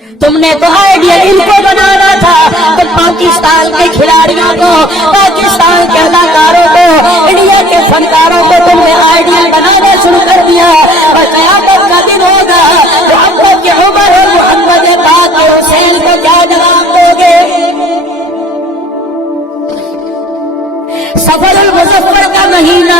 تم نے تو آئیڈیل ان کو بنانا تھا، تو پاکستان کے کھلاڑیوں کو، پاکستان کے اداکاروں کو، انڈیا کے فنکاروں کو تم نے آئیڈیل بنانا شروع کر دیا۔ اور قیامت کا دن ہوگا، محمد کے عمر اور محمد پاک کے حسین کو کیا جواب دو گے؟ سفر المظفر کا مہینہ،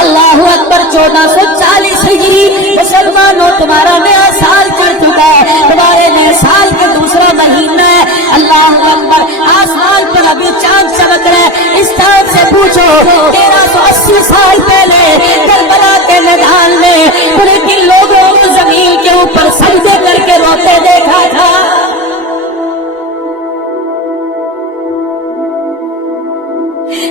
اللہ اکبر، 1440 ہجری، مسلمانوں تمہارا نیا سال چڑھ چکا ہے، تمہارے نئے سال کا دوسرا مہینہ ہے۔ اللہ اکبر، آسمان پر ابھی چاند چمک رہا ہے۔ اس چاند سے پوچھو 1380 سال پہلے کربلا کے میدان میں پورے کن لوگوں کو زمین کے اوپر سجدے کر کے روتے دیکھا تھا؟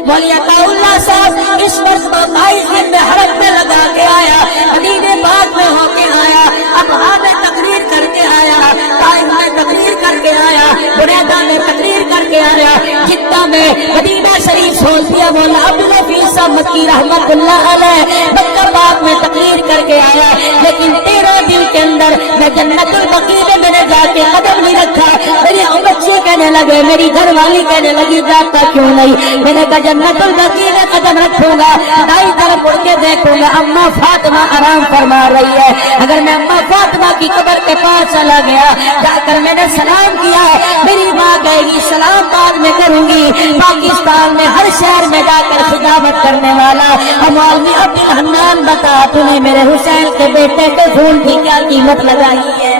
مولانا عطا اللہ صاحب اس وقت 22 دن میں حرم میں لگا کے آیا، مدینے پاک میں ہو کے آیا، ابہا میں تقریر کر کے آیا، طائف میں تقریر کر کے آیا، بریدہ میں تقریر کر کے آیا، جدہ میں مدینہ شریف سولتیا مولا عبدالحفیظ صاحب مکی رحمت اللہ علیہ مکہ پاک میں تقریر کر کے آیا۔ لیکن 13 دن کے اندر میں جنت البقیع میں نے جا کے قدم نہیں رکھا۔ میری بچے کہنے لگے، میری گھر والی کہنے لگی جاتا کیوں نہیں؟ میں نے کہا جنت البقیع میں قدم رکھوں گا، دائیں طرف مڑ کے دیکھوں گا اماں فاطمہ آرام فرما رہی ہے۔ اگر میں اماں فاطمہ کی قبر کے پاس چلا گیا، جا کر میں نے سلام کیا، میری ماں کہے گی سلام بعد میں کروں گی۔ پاکستان میں ہر شہر میں جا کر خدمت کرنے والا مولوی عبد الحنان، بتا تو نے میرے حسین کے بیٹے کے خون کی کیا قیمت لگائی ہے؟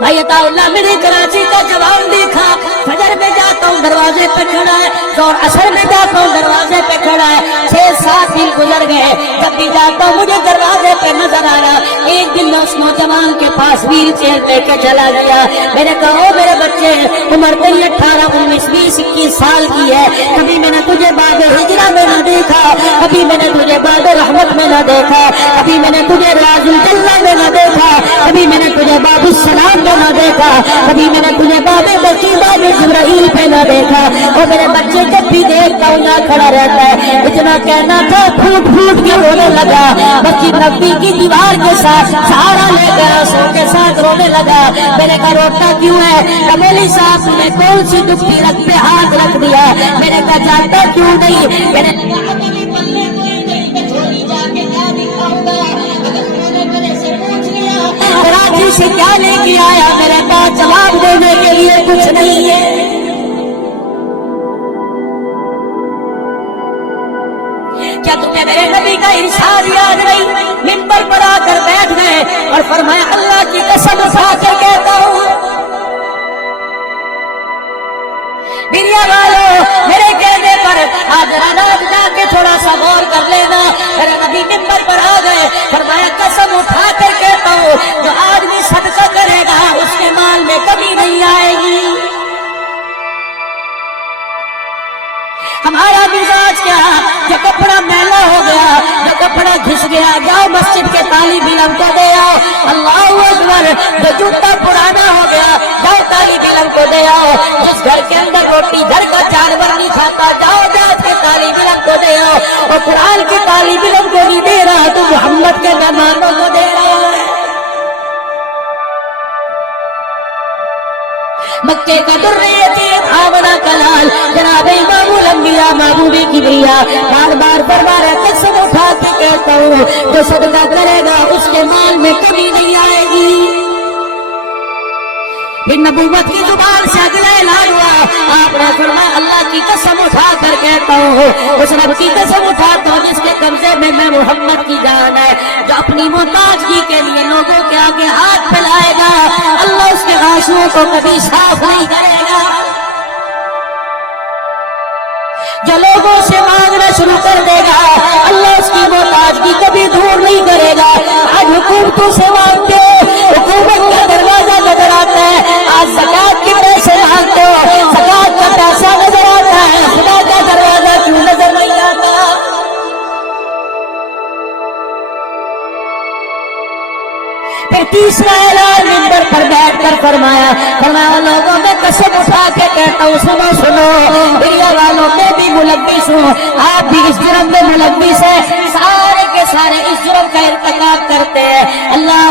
بھائی عطا اللہ میں نے کراچی کا جوان دیکھا، فجر میں جاتا ہوں دروازے پہ کھڑا ہے، اور عصر میں جاتا ہوں دروازے پہ کھڑا ہے، 6-7 دن گزر گئے، جب بھی جاتا ہوں مجھے دروازے پہ نظر آ رہا۔ ایک دن میں اس نوجوان کے پاس ویل چیئر لے کے چلا گیا، میں نے کہا او میرے بچے، عمر تیری 18 19 20 21 سال کی ہے، کبھی میں نے تجھے باب ہجرہ میں نہ دیکھا، کبھی میں نے تجھے باب رحمت میں نہ دیکھا، کبھی میں نے تجھے راز الجنہ میں نہ دیکھا، کبھی میں نے تجھے باب السلام میں نہ دیکھا، کبھی میں نے تجھے باب بقیع باب جبرائیل پہ نہ دیکھا۔ اور میرے بچے جب بھی دیکھتا ہوں یہاں کھڑا رہتا ہے، اتنا کہنا تھا پھوٹ پھوٹ کے رونے لگا، مسجد نبوی کی دیوار کے ساتھ سہارا لے کر آنسوں کے ساتھ رونے لگا۔ میں نے کہا روتا کیوں ہے؟ مولوی صاحب نے کون سی دکھی رگ پہ ہاتھ رکھ دیا؟ میں نے کہا جانتا کیوں نہیں؟ میں نے کراچی سے کیا لے کے آیا؟ میرے پاس جواب دینے کے لیے کچھ نہیں ہے۔ کیا تمہیں میرے نبی کا ارشاد یاد نہیں؟ منبر پر آ کر بیٹھ گئے اور فرمایا اللہ کی قسم اٹھا کر کہتا ہوں میرے والو، میرے کہنے پر آج رات جا کے تھوڑا سا غور کر لینا۔ میرے نبی منبر پر آ گئے، فرمایا قسم اٹھا کر کہتا ہوں جو آدمی صدقہ کرے گا اس کے مال میں کمی نہیں آئے گی۔ ہمارا مزاج کیا؟ جو کپڑا میلا ہو گیا، جو کپڑا گھس گیا، جاؤ مسجد کے طالب علم کو دے آؤ۔ اللہ اکبر، جو جوتا پرانا ہو گیا، جاؤ طالب علم کو دے آؤ۔ جس گھر کے اندر روٹی گھر کا جانور نہیں کھاتا، جاؤ جاؤ کے طالب علم کو دے آؤ۔ اور قرآن کے طالب علم کو نہیں دے رہا تو محمد کے مہمانوں کو دے رہا ہے۔ مکے کا در یتیم آمنہ کلال جناب امام الانبیاء محبوب کبریا بار بار فرما رہے قسم اٹھا کے کہتا ہوں جو صدقہ کرے گا اس کے مال میں کمی نہیں آئے گی۔ ان نبوت کی زبان سے اگلا اعلان ہوا، آپ نے فرمایا اللہ کی قسم اٹھا کر کہتا ہوں، اس رب کی قسم اٹھاتا ہوں جس کے قبضے میں محمد کی جان ہے، جو اپنی محتاجگی کے لیے لوگوں کے آگے ہاتھ پھیلائے گا اللہ اس کے آنسوؤں کو کبھی صاف نہیں کرے گا۔ جو لوگوں سے مانگنا شروع کر دے گا اللہ اس کی محتاجگی کبھی دور نہیں کرے گا۔ آج حکومتوں سے مانگتے ہو، حکومت کا دروازہ نظر آتا ہے، آج زکوٰۃ کے پیسے مانگتے ہو، زکوٰۃ کا پیسہ نظر آتا ہے، خدا کا دروازہ کیوں نظر نہیں آتا؟ پھر تیسرا اعلان منبر پر بیٹھ کر فرمایا لوگوں میں قسم اٹھا کے کہتا ہوں سنو سنو، دنیا والوں میں بھی ملوث ہوں، آپ بھی اس جرم میں ملوث ہیں، سارے کے سارے اس جرم کا ارتکاب کرتے ہیں۔ اللہ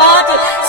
5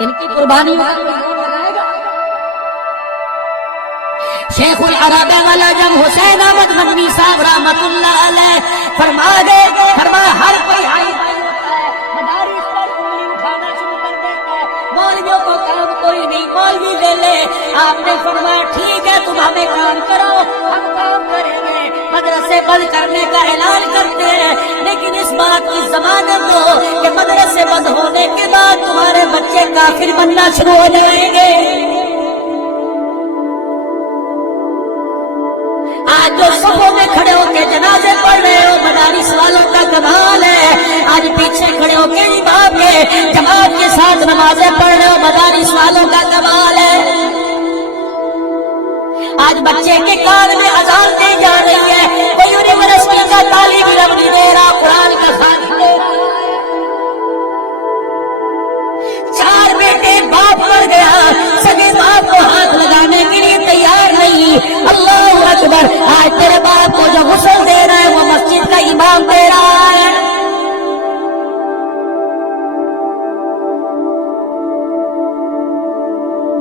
ان کی قربانی شیخ العرب والا جب حسین احمد مدنی صاحب رحمت اللہ علیہ فرما ہر کوئی مدارس پر انگلی اٹھانا شروع کر دیتا ہے، مولویوں کو کام کوئی نہیں، مولوی لے لے۔ آپ نے فرمایا ٹھیک ہے تم ہمیں کام کرو، ہم کام کریں گے، مدرسے بند کرنے کا اعلان کرتے ہیں، لیکن اس بات کی ضمانت دو کہ مدرسے بند ہونے کے بعد تمہارے بچے کافر بننا شروع ہو جائیں گے۔ آج جو صفوں میں کھڑے ہو کے جنازے پڑھ رہے ہو مدارس والوں کا کمال ہے، آج پیچھے کھڑے ہو کے امام کے جماعت کے ساتھ نمازیں پڑھ رہے ہو مدارس والوں کا کمال ہے۔ آج بچے کے کان میں اذان دی جا رہی ہے، کوئی یونیورسٹی کا طالب علم نہیں دے رہا، قرآن کا خادم دے رہا۔ چار بیٹے باپ مر گیا، سگے باپ کو ہاتھ لگانے کے لیے تیار نہیں، اللہ اکبر۔ آج تیرے باپ کو جو غسل دے رہا ہے وہ مسجد کا امام دے رہا ہے۔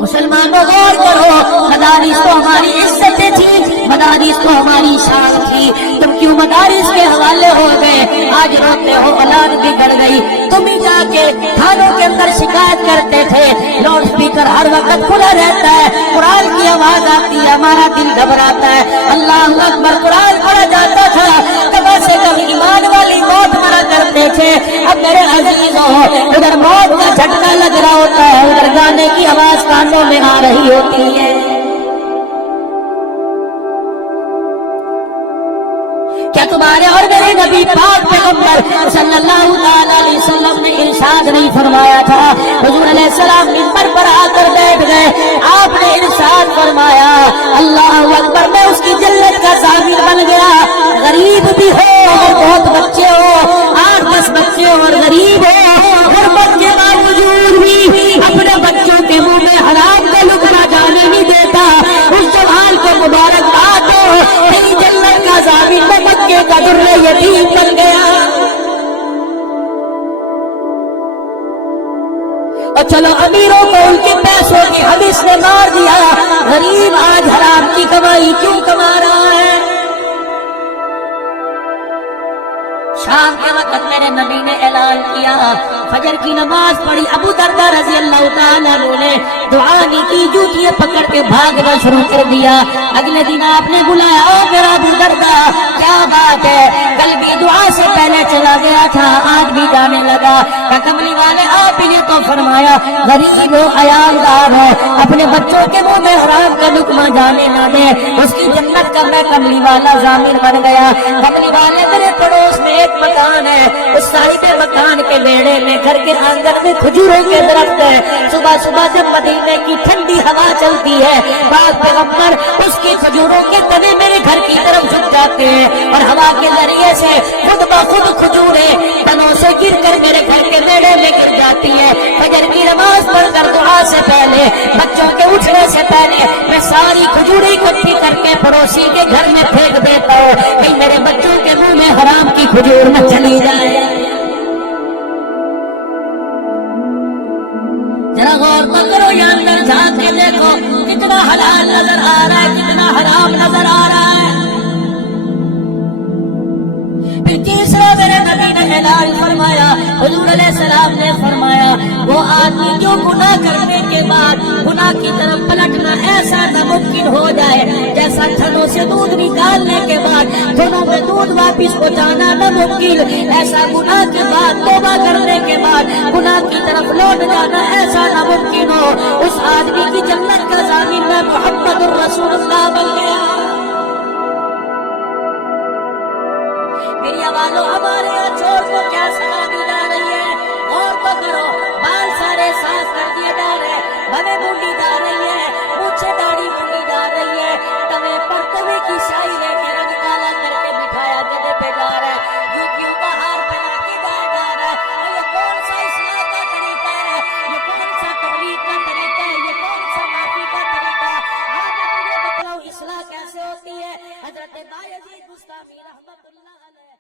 مسلمانوں غور کرو، مدارس تو ہماری عزتیں تھی، مدارس تو ہماری شان تھی، تم کیوں مدارس کے حوالے ہو گئے؟ آج روتے ہو اولاد بگڑ گئی۔ تم ہی جا کے تھانوں کے اندر شکایت کرتے تھے، لاؤڈ اسپیکر ہر وقت کھلا رہتا ہے، قرآن کی آواز آتی ہے، ہمارا دل گھبراتا ہے، اللہ اکبر قرآن پڑھا جاتا تھا، کم سے کم ایمان والی موت مرا کرتے تھے۔ اب میرے عزیزوں ادھر موت کا جھٹکا لگ رہا ہوتا ہے، ادھر گانے کی آواز کانوں میں آ رہی ہوتی ہے۔ کیا تمہارے اور میرے نبی پاک پیغمبر صلی اللہ علیہ وسلم نے ارشاد نہیں فرمایا تھا؟ حضور علیہ السلام منبر پر آ کر بیٹھ گئے، آپ نے ارشاد فرمایا اللہ اکبر، میں اس کی جنت کا ضامن بن گیا۔ غریب بھی ہو اور بہت بچے ہو، 8-10 بچے ہو اور غریب ہو، غربت کے باوجود بھی اپنے بچوں کے منہ میں حرام کا لقمہ جانے نہیں دیتا، اس جوان کو مبارکباد دو، تیری جنت کا ضامن مکے کا در یتیم بن گیا۔ اور چلو امیروں کو ان کے پیسوں کی حدیث نے مار دیا، غریب آج حرام کی کمائی کیوں کما رہا ہے؟ شام کے وقت میرے نبی نے اعلان کیا، فجر کی نماز پڑھی، ابو دردہ رضی اللہ تعالیٰ عنہ نے دعا نہیں کی، جوتیاں پکڑ کے بھاگنا شروع کر دیا۔ اگلے دن آپ نے بلایا، او میرا ابو دردہ کیا بات ہے؟ کل بھی دعا سے پہلے چلا گیا تھا، آج بھی جانے لگا۔ کہ کملی والے آپ نے تو فرمایا غریب ہو، عیالدار ہے، اپنے بچوں کے منہ میں حرام کا لقمہ جانے نہ دے، اس کی جنت کا میں کملی والا ضامن بن گیا۔ کملی والے میرے پڑوس میں ایک مکان ہے، اس صاحب مکان کے بیڑے میں گھر کے آنگن میں کھجوروں کے درخت ہے، صبح صبح جب مدینے کی ٹھنڈی ہوا چلتی ہے، پاک پیغمبر اس کی کھجوروں کے تنے میرے گھر کی طرف جھک جاتے ہیں، اور ہوا کے ذریعے سے خود بخود کھجوریں تنوں سے گر کر میرے گھر کے بیڑے میں گر جاتی ہے۔ فجر کی نماز پڑھ کر دعا سے پہلے، بچوں کے اٹھنے سے پہلے میں ساری کھجوریں اکٹھی کر کے پڑوسی کے گھر میں پھینک دیتا ہوں، کہیں میرے بچوں کے منہ میں حرام کی کھجور نہ چلی جائے۔ ذرا غور تو کرو، یا اندر جھانک کے دیکھو کتنا حلال نظر آ رہا ہے، کتنا حرام نظر آ رہا ہے۔ پھر تیسرا میرے نبی نے اعلان فرمایا، حضور علیہ السلام نے فرمایا وہ آدمی جو گناہ کرنے کے بعد گناہ کی طرف پلٹنا ایسا ناممکن ہو جائے جیسا تھنوں سے دودھ نکالنے کے بعد تھنوں میں دودھ واپس پہنچانا ناممکن، ایسا گناہ کے بعد توبہ کرنے کے بعد گناہ کی طرف لوٹ جانا ایسا ناممکن ہو، اس آدمی کی جنت کا ضامن میں محمد الرسول اللہ بن گیا۔ میری والوں ہمارے یہاں چور کو کیا سزا دی جا رہی ہے؟ غور تو کرو، بال سارے صاف کر دیے جا رہے ہیں، بھویں مونڈی جا رہی ہے، مونچھیں داڑھی مونڈی جا رہی ہے، توے پر توے کی شاہی لے کے رنگ کالا کر کے بٹھایا گدے پہ جا رہا ہے، جوتیوں کا ہار پہنا کے جایا جا رہا ہے۔ اور یہ کون سا اصلاح کا طریقہ ہے؟ یہ کون سا تبلیغ کا طریقہ ہے؟ یہ کون سا معافی کا طریقہ ہے؟ آج میں مجھے بتلاؤں اصلاح کیسے ہوتی ہے؟ حضرت بایزید بستامی رحمت اللہ علیہ